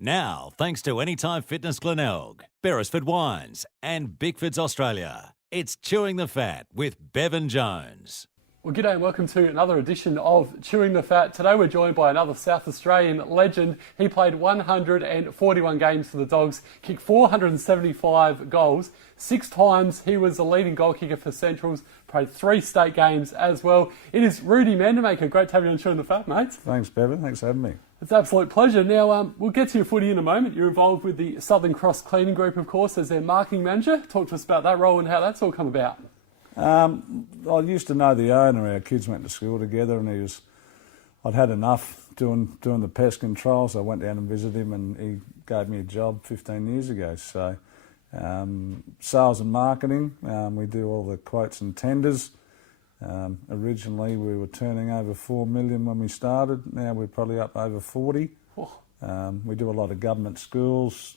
Now, thanks to Anytime Fitness Glenelg, Beresford Wines and Bickford's Australia, it's Chewing the Fat with Bevan Jones. Well, g'day and welcome to another edition of Chewing the Fat. Today we're joined by another South Australian legend. He played 141 games for the Dogs, kicked 475 goals. 6 times he was the leading goal kicker for Centrals, played 3 state games as well. It is Rudi Mandemaker. Great to have you on Chewing the Fat, mate. Thanks, Bevan. Thanks for having me. It's an absolute pleasure. Now, we'll get to your footy in a moment. You're involved with the Southern Cross Cleaning Group, of course, as their marketing manager. Talk to us about that role and how that's all come about. I used to know the owner. Our kids went to school together, and I'd had enough doing the pest control, so I went down and visited him, and he gave me a job 15 years ago. So, sales and marketing, we do all the quotes and tenders. Originally, we were turning over 4 million when we started. Now we're probably up over 40. We do a lot of government schools,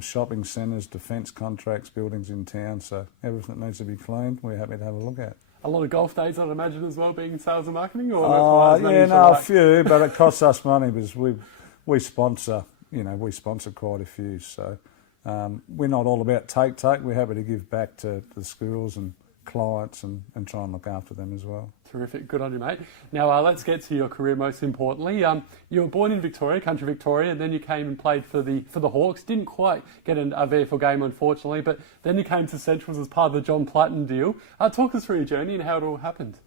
shopping centres, defence contracts, buildings in town, so everything that needs to be cleaned, we're happy to have a look at. A lot of golf days, I'd imagine, as well, being in sales and marketing? A few, but it costs us money because we sponsor quite a few, so we're not all about take. We're happy to give back to the schools and clients and try and look after them as well. Terrific, good on you, mate. Now let's get to your career. Most importantly, you were born in Victoria, country Victoria, and then you came and played for the Hawks. Didn't quite get a VFL game, unfortunately, but then you came to Centrals as part of the John Platten deal. Talk us through your journey and how it all happened.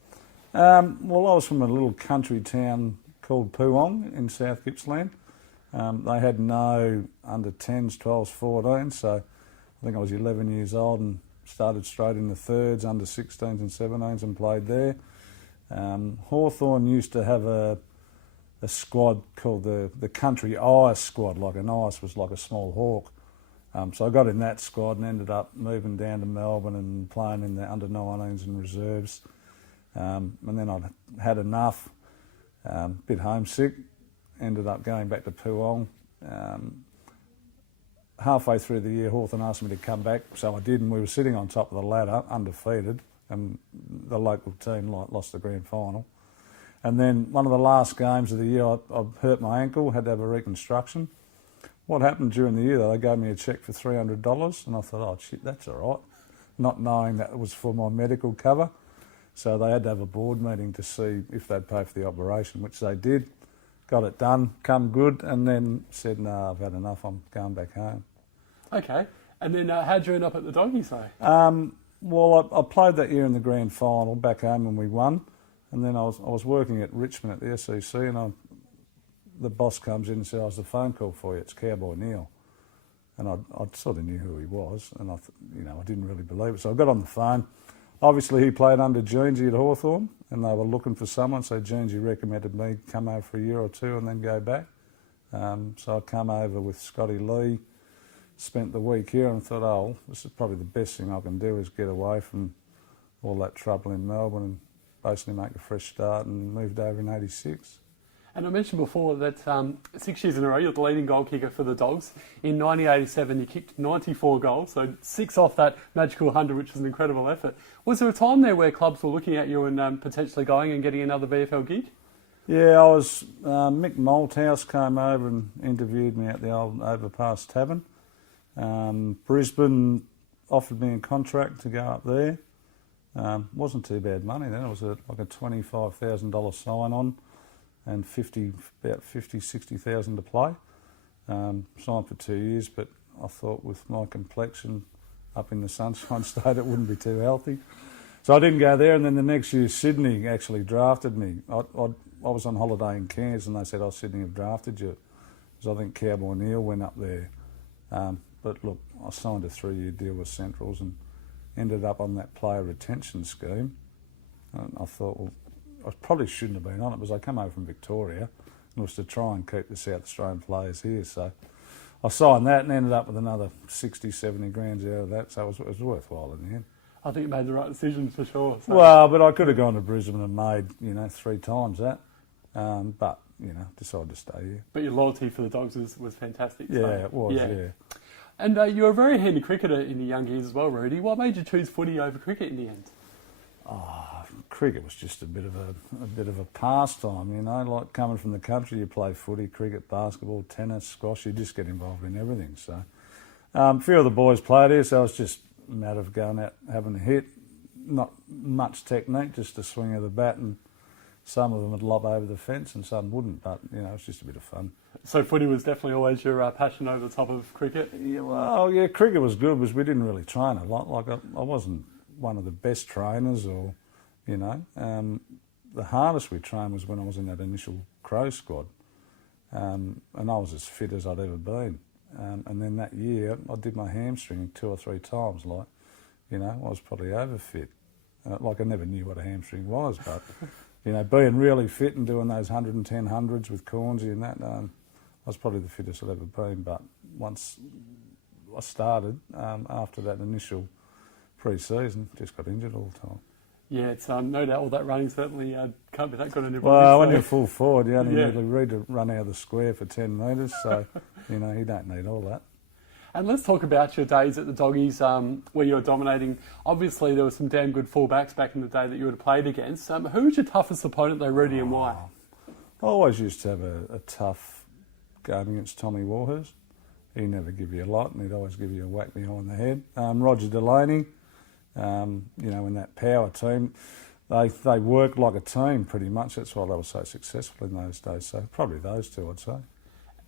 Well, I was from a little country town called Poowong in South Gippsland. They had no under 10s, 12s, 14s, so I think I was 11 years old and started straight in the thirds, under 16s and 17s, and played there. Hawthorn used to have a squad called the Country Ice squad. Like an ice was like a small hawk. So I got in that squad and ended up moving down to Melbourne and playing in the under 19s and reserves. And then I had enough, bit homesick, ended up going back to Poowong. Halfway through the year, Hawthorn asked me to come back, so I did, and we were sitting on top of the ladder, undefeated, and the local team lost the grand final. And then one of the last games of the year, I hurt my ankle, had to have a reconstruction. What happened during the year, though, they gave me a cheque for $300, and I thought, oh shit, that's all right, not knowing that it was for my medical cover. So they had to have a board meeting to see if they'd pay for the operation, which they did. Got it done, come good, and then said, no, I've had enough, I'm going back home. Okay, and then how'd you end up at the Doggies, though? Well, I played that year in the grand final back home and we won, and then I was working at Richmond at the SEC, and the boss comes in and says, "There's a phone call for you. It's Cowboy Neil," and I sort of knew who he was, and I didn't really believe it, so I got on the phone. Obviously, he played under Jeansy at Hawthorn, and they were looking for someone, so Jeansy recommended me come over for a year or two and then go back. So I come over with Scotty Lee. Spent the week here and thought, oh, this is probably the best thing I can do is get away from all that trouble in Melbourne and basically make a fresh start, and moved over in '86. And I mentioned before that 6 years in a row you're the leading goal kicker for the Dogs. In 1987 you kicked 94 goals, so 6 off that magical 100, which was an incredible effort. Was there a time there where clubs were looking at you and potentially going and getting another VFL gig? Yeah, I was. Mick Malthouse came over and interviewed me at the old Overpass Tavern. Brisbane offered me a contract to go up there. Wasn't too bad money then. It was like a $25,000 sign-on and about 60,000 to play. Signed for 2 years, but I thought with my complexion up in the Sunshine State it wouldn't be too healthy. So I didn't go there, and then the next year Sydney actually drafted me. I was on holiday in Cairns and they said, "Oh, Sydney have drafted you." Because I think Cowboy Neil went up there. But look, I signed a 3-year deal with Centrals and ended up on that player retention scheme. And I thought, well, I probably shouldn't have been on it because I come over from Victoria and it was to try and keep the South Australian players here. So I signed that and ended up with another 60, 70 grand out of that. So it was worthwhile in the end. I think you made the right decision for sure. So. Well, but I could have gone to Brisbane and made, 3 times that. But, decided to stay here. But your loyalty for the Dogs was fantastic. Yeah, so, it was, yeah. And you were a very handy cricketer in your young years as well, Rudi. What made you choose footy over cricket in the end? cricket was just a bit of a pastime, you know. Like coming from the country, you play footy, cricket, basketball, tennis, squash. You just get involved in everything. So a few of the boys played here, so it was just a matter of going out having a hit. Not much technique, just a swing of the bat, and some of them would lob over the fence and some wouldn't. But you know, it's just a bit of fun. So footy was definitely always your passion over the top of cricket? Yeah, well, yeah, cricket was good because we didn't really train a lot. Like I wasn't one of the best trainers, or you know, the hardest we trained was when I was in that initial Crow squad, and I was as fit as I'd ever been. And then that year, I did my hamstring 2 or 3 times. Like, you know, I was probably overfit. Like I never knew what a hamstring was, but you know, being really fit and doing those 110 hundreds with Cornsey and that, I was probably the fittest I'd ever been. But once I started, after that initial pre-season, just got injured all the time. Yeah, it's no doubt all that running certainly can't be that good on your body. Well, so. when you're full forward, you only need to run out of the square for 10 metres, so you know, you don't need all that. And let's talk about your days at the Doggies, where you were dominating. Obviously, there were some damn good fullbacks back in the day that you would have played against. Who was your toughest opponent, though, Rudi, and why? I always used to have a tough game against Tommy Warhurst. He'd never give you a lot, and he'd always give you a whack behind the head. Roger Delaney, you know, in that power team, they worked like a team pretty much. That's why they were so successful in those days. So probably those two, I'd say.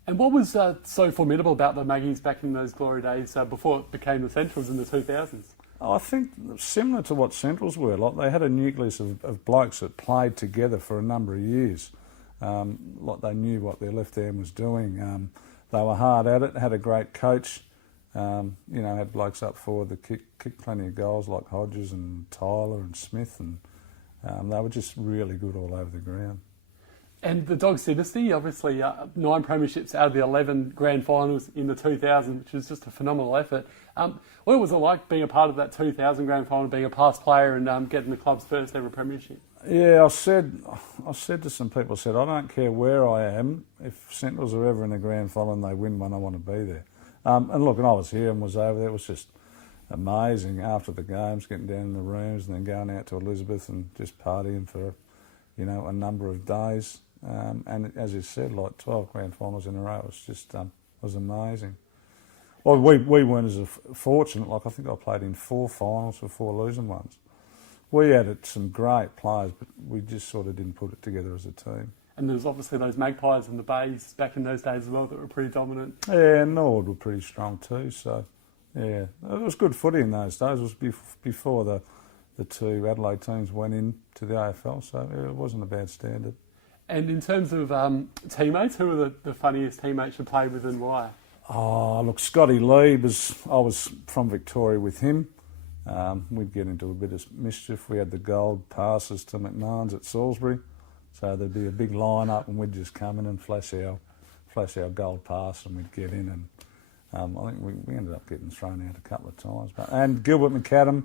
And what was so formidable about the Maggies back in those glory days before it became the Centrals in the 2000s? I think similar to what Centrals were. Like they had a nucleus of blokes that played together for a number of years. Like they knew what their left hand was doing. They were hard at it, had a great coach. You know, had blokes up forward that kicked plenty of goals like Hodges and Tyler and Smith, and they were just really good all over the ground. And the Dogs dynasty, obviously 9 premierships out of the 11 grand finals in the 2000, which is just a phenomenal effort. What was it like being a part of that 2000 grand final, being a past player and getting the club's first ever premiership? Yeah, I said to some people, I don't care where I am, if Centrals are ever in a grand final and they win one, I want to be there. And look, and I was here and was over there. It was just amazing after the games, getting down in the rooms and then going out to Elizabeth and just partying for, you know, a number of days. And as you said, like 12 grand finals in a row, it was just was amazing. Well, we weren't as fortunate. Like I think I played in 4 finals for 4 losing ones. We had some great players, but we just sort of didn't put it together as a team. And there's obviously those Magpies and the Bays back in those days as well that were pretty dominant. Yeah, and Nord were pretty strong too. So, yeah, it was good footy in those days. It was before the 2 Adelaide teams went into the AFL, so it wasn't a bad standard. And in terms of teammates, who were the funniest teammates you played with and why? Oh, look, Scotty Lee, I was from Victoria with him. We'd get into a bit of mischief. We had the gold passes to McMahon's at Salisbury. So there'd be a big line up and we'd just come in and flash our gold pass and we'd get in, and I think we ended up getting thrown out a couple of times. And Gilbert McAdam,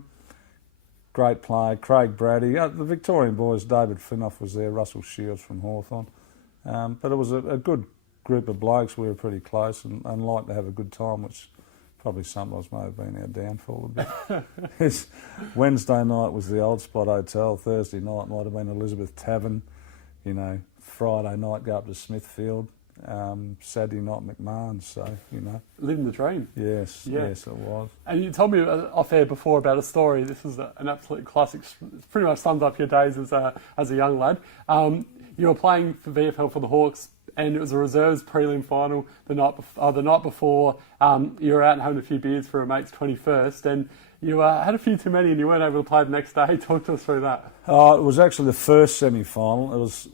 great player, Craig Brady, the Victorian boys, David Flinoff was there, Russell Shields from Hawthorn. But it was a good group of blokes. We were pretty close and liked to have a good time, which probably sometimes may have been our downfall a bit. Wednesday night was the Old Spot Hotel, Thursday night might have been Elizabeth Tavern, you know, Friday night go up to Smithfield, Saturday night McMahon's, so, you know. Living the dream. Yes, yes it was. And you told me off air before about a story. This was an absolute classic. It pretty much sums up your days as a young lad. You were playing for VFL for the Hawks, and it was a reserves prelim final the night before. You were out and having a few beers for a mate's 21st, and you had a few too many and you weren't able to play the next day. Talk to us through that. It was actually the first semi-final. It was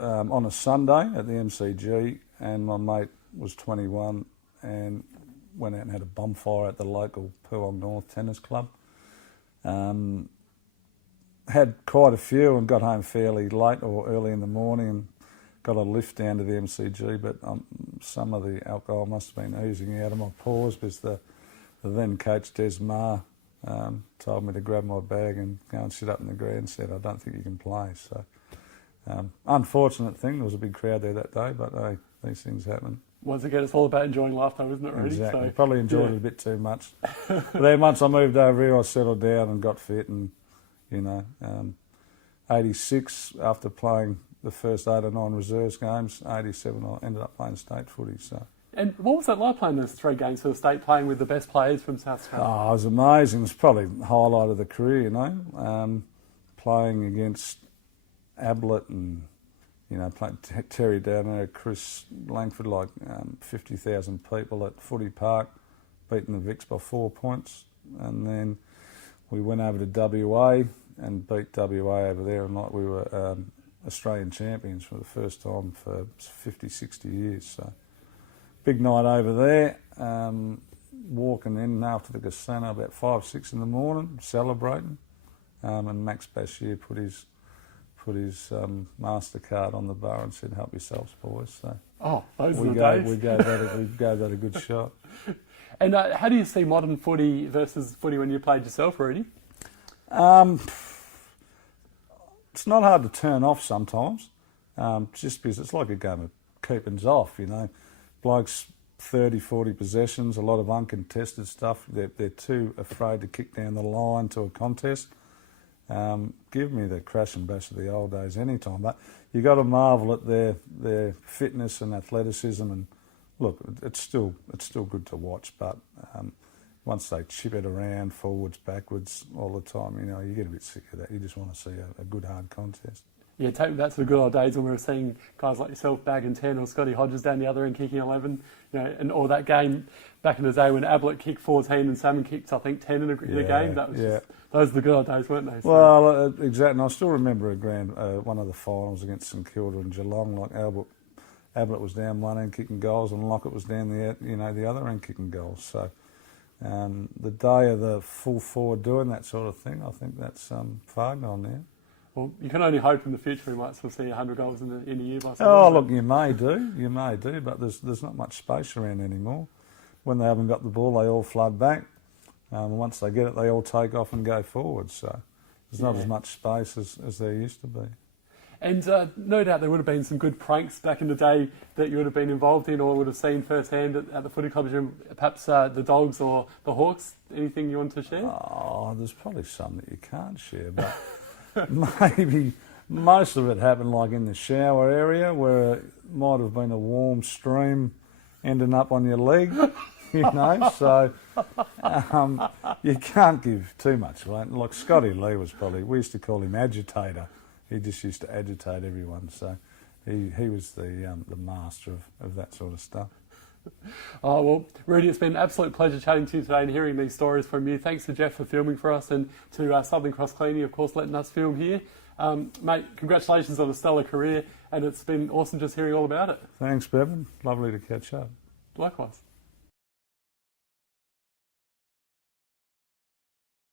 on a Sunday at the MCG, and my mate was 21 and went out and had a bonfire at the local Poolong North Tennis Club. Had quite a few and got home fairly late or early in the morning and got a lift down to the MCG, but some of the alcohol must have been oozing out of my pores because the then coach Des Marr told me to grab my bag and go and sit up in the ground and said, I don't think you can play. So unfortunate thing, there was a big crowd there that day, but hey, these things happen. Once again, it's all about enjoying life though, isn't it, Rudi? Exactly, So, probably enjoyed it a bit too much. But then once I moved over here, I settled down and got fit and, you know, 86 after playing the first 8 or 9 reserves games. 87 I ended up playing state footy. So. And what was that like playing those 3 games for the state, playing with the best players from South Australia? Oh, it was amazing. It was probably the highlight of the career, you know. Playing against Ablett and, you know, playing Terry down there, Chris Langford, like 50,000 people at Footy Park, beating the Vicks by 4 points. And then we went over to WA and beat WA over there, and like we were Australian champions for the first time for 50, 60 years. So big night over there. Walking in after the casino about 5, 6 in the morning, celebrating. And Max Bashir put his MasterCard on the bar and said, "Help yourselves, boys." So those are the days. We gave that a good shot. And how do you see modern footy versus footy when you played yourself, Rudi? It's not hard to turn off sometimes, just because it's like a game of keepings off, you know. Blokes 30, 40 possessions, a lot of uncontested stuff. They're too afraid to kick down the line to a contest. Give me the crash and bash of the old days anytime. But you got to marvel at their fitness and athleticism. And look, it's still good to watch. But once they chip it around forwards, backwards all the time, you know, you get a bit sick of that. You just want to see a good hard contest. Yeah, take me back to the good old days when we were seeing guys like yourself bagging 10 or Scotty Hodges down the other end kicking 11, you know, or that game back in the day when Ablett kicked 14 and Salmon kicked, I think, 10 in a game. That was just, those were the good old days, weren't they? So. Well, exactly. And I still remember one of the finals against St Kilda and Geelong. Like Ablett was down one end kicking goals and Lockett was down the other end kicking goals. So the day of the full forward doing that sort of thing, I think that's far gone now. Well, you can only hope in the future we might still see 100 goals in a year. Look, you may do, but there's not much space around anymore. When they haven't got the ball, they all flood back. Once they get it, they all take off and go forward. So there's not as much space as there used to be. And no doubt there would have been some good pranks back in the day that you would have been involved in or would have seen firsthand at the footy club, perhaps the Dogs or the Hawks. Anything you want to share? Oh, there's probably some that you can't share, but maybe most of it happened like in the shower area where it might have been a warm stream ending up on your leg, you know, so you can't give too much. Like Scotty Lee was we used to call him agitator. He just used to agitate everyone, so he was the master of that sort of stuff. Oh, well, Rudi, it's been an absolute pleasure chatting to you today and hearing these stories from you. Thanks to Jeff for filming for us and to Southern Cross Cleaning, of course, letting us film here. Mate, congratulations on a stellar career, and it's been awesome just hearing all about it. Thanks, Bevan. Lovely to catch up. Likewise.